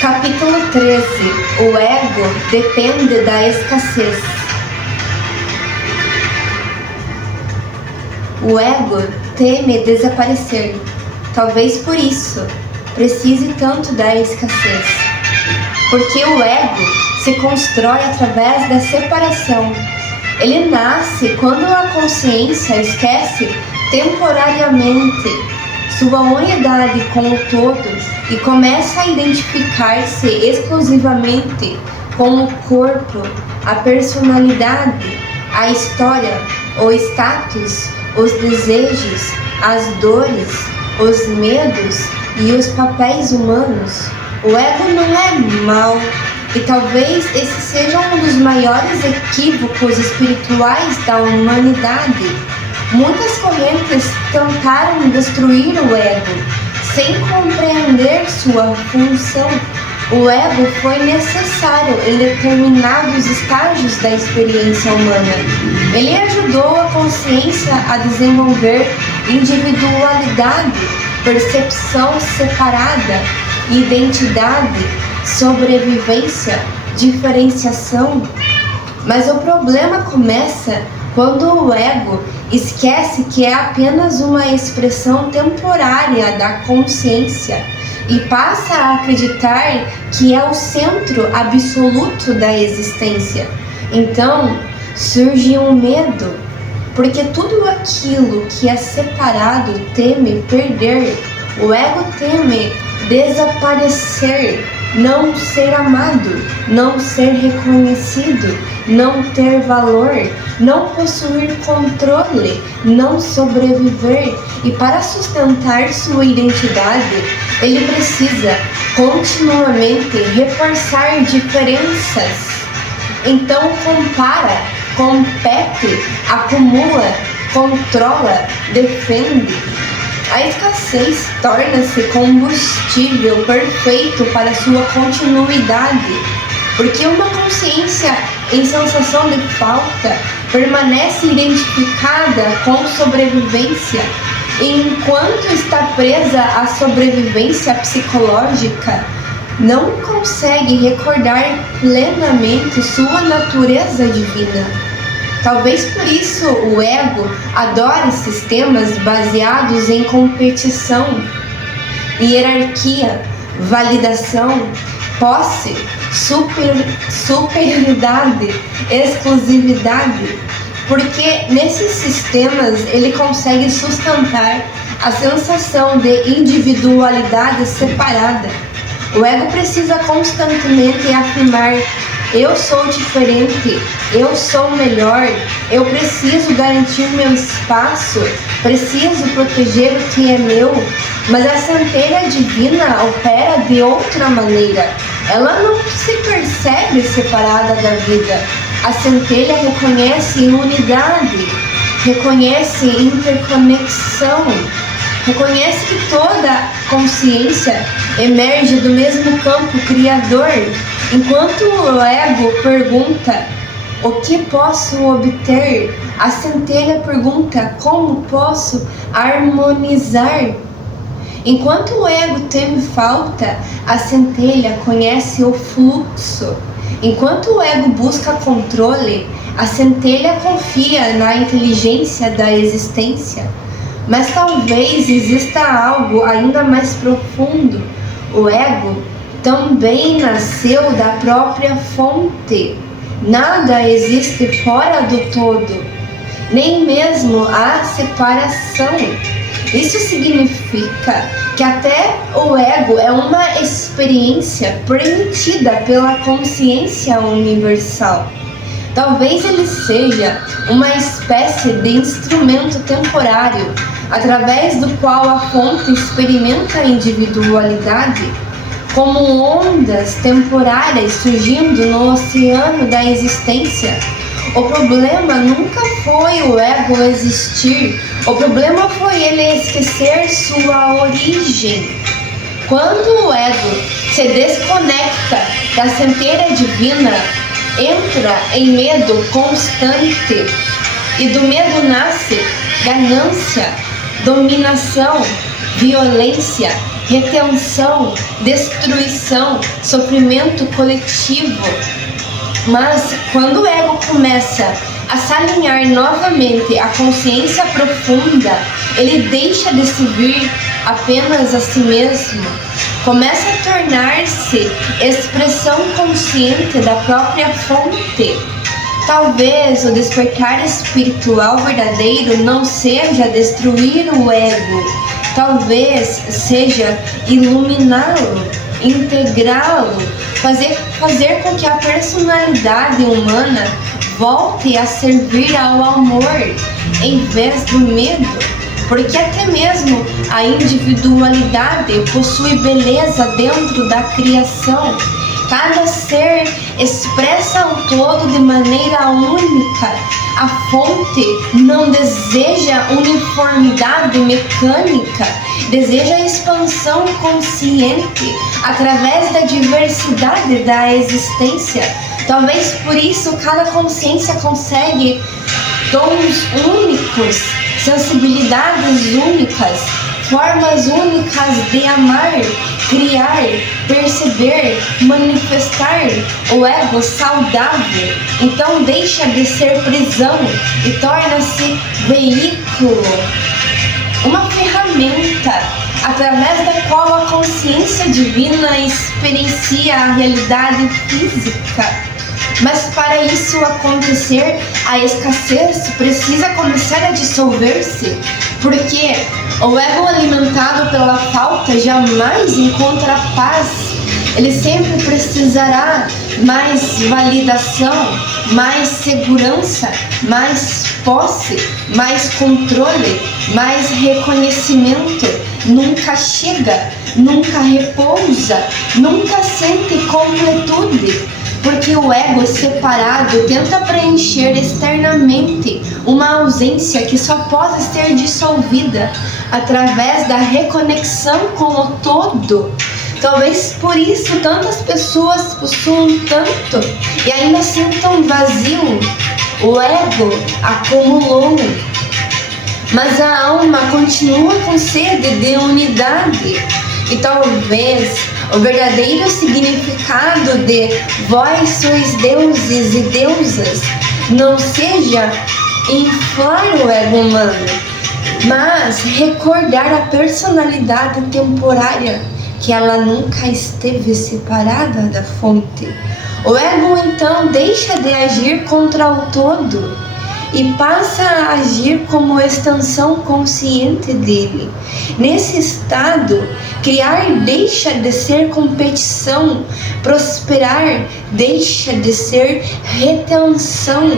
Capítulo 13. O ego depende da escassez. O ego teme desaparecer. Talvez por isso precise tanto da escassez. Porque o ego se constrói através da separação. Ele nasce quando a consciência esquece temporariamente sua unidade com o todo e começa a identificar-se exclusivamente com o corpo, a personalidade, a história, o status, os desejos, as dores, os medos e os papéis humanos. O ego não é mau, e talvez esse seja um dos maiores equívocos espirituais da humanidade. Muitas correntes tentaram destruir o ego, sem compreender sua função. O ego foi necessário em determinados estágios da experiência humana. Ele ajudou a consciência a desenvolver individualidade, percepção separada, identidade, sobrevivência, diferenciação. Mas o problema começa quando o ego esquece que é apenas uma expressão temporária da consciência e passa a acreditar que é o centro absoluto da existência. Então surge um medo, porque tudo aquilo que é separado teme perder. O ego teme desaparecer, não ser amado, não ser reconhecido, não ter valor, não possuir controle, não sobreviver. E para sustentar sua identidade, ele precisa continuamente reforçar diferenças. Então compara, compete, acumula, controla, defende. A escassez torna-se combustível perfeito para sua continuidade, porque uma consciência em sensação de falta permanece identificada com sobrevivência, e enquanto está presa à sobrevivência psicológica, não consegue recordar plenamente sua natureza divina. Talvez por isso o ego adore sistemas baseados em competição, hierarquia, validação, posse, superioridade, exclusividade, porque nesses sistemas ele consegue sustentar a sensação de individualidade separada. O ego precisa constantemente afirmar: eu sou diferente, eu sou melhor, eu preciso garantir meu espaço, preciso proteger o que é meu. Mas a centelha divina opera de outra maneira. Ela não se percebe separada da vida. A centelha reconhece unidade, reconhece interconexão, reconhece que toda consciência emerge do mesmo campo criador. Enquanto o ego pergunta: o que posso obter? A centelha pergunta: como posso harmonizar? Enquanto o ego teme falta, a centelha conhece o fluxo. Enquanto o ego busca controle, a centelha confia na inteligência da existência. Mas talvez exista algo ainda mais profundo. O ego também nasceu da própria fonte. Nada existe fora do todo, nem mesmo a separação. Isso significa que até o ego é uma experiência permitida pela consciência universal. Talvez ele seja uma espécie de instrumento temporário, através do qual a fonte experimenta a individualidade, como ondas temporárias surgindo no oceano da existência. O problema nunca foi o ego existir, o problema foi ele esquecer sua origem. Quando o ego se desconecta da centelha divina, entra em medo constante, e do medo nasce ganância, dominação, violência, retenção, destruição, sofrimento coletivo. Mas quando o ego começa a se alinhar novamente à consciência profunda, ele deixa de servir apenas a si mesmo, começa a tornar-se expressão consciente da própria fonte. Talvez o despertar espiritual verdadeiro não seja destruir o ego, talvez seja iluminá-lo, integrá-lo, fazer com que a personalidade humana volte a servir ao amor em vez do medo, porque até mesmo a individualidade possui beleza dentro da criação. Cada ser expressa o todo de maneira única. A fonte não deseja uniformidade mecânica, deseja expansão consciente através da diversidade da existência. Talvez por isso cada consciência consegue dons únicos, sensibilidades únicas, formas únicas de amar, criar, perceber, manifestar o ego saudável. Então deixa de ser prisão e torna-se veículo, uma ferramenta através da qual a consciência divina experiencia a realidade física. Mas para isso acontecer, a escassez precisa começar a dissolver-se, porque o ego alimentado pela falta jamais encontra paz. Ele sempre precisará mais validação, mais segurança, mais posse, mais controle, mais reconhecimento. Nunca chega, nunca repousa, nunca sente completude. Porque o ego separado tenta preencher externamente uma ausência que só pode ser dissolvida através da reconexão com o todo. Talvez por isso tantas pessoas possuam tanto e ainda sintam vazio. O ego acumulou, mas a alma continua com sede de unidade. E talvez o verdadeiro significado de vós sois deuses e deusas não seja inflar o ego humano, mas recordar a personalidade temporária, que ela nunca esteve separada da fonte. O ego então deixa de agir contra o todo e passa a agir como extensão consciente dele. Nesse estado, criar deixa de ser competição, prosperar deixa de ser retenção,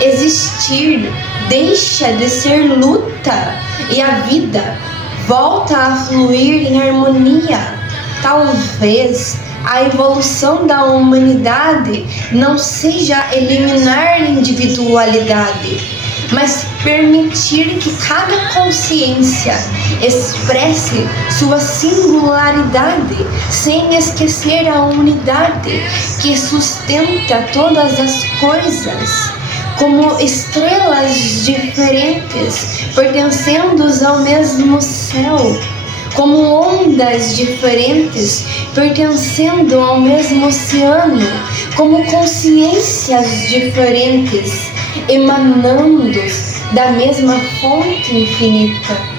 existir deixa de ser luta e a vida volta a fluir em harmonia. Talvez a evolução da humanidade não seja eliminar individualidade, mas permitir que cada consciência expresse sua singularidade sem esquecer a unidade que sustenta todas as coisas. Como estrelas diferentes pertencendo ao mesmo céu, como ondas diferentes pertencendo ao mesmo oceano, como consciências diferentes emanando da mesma fonte infinita.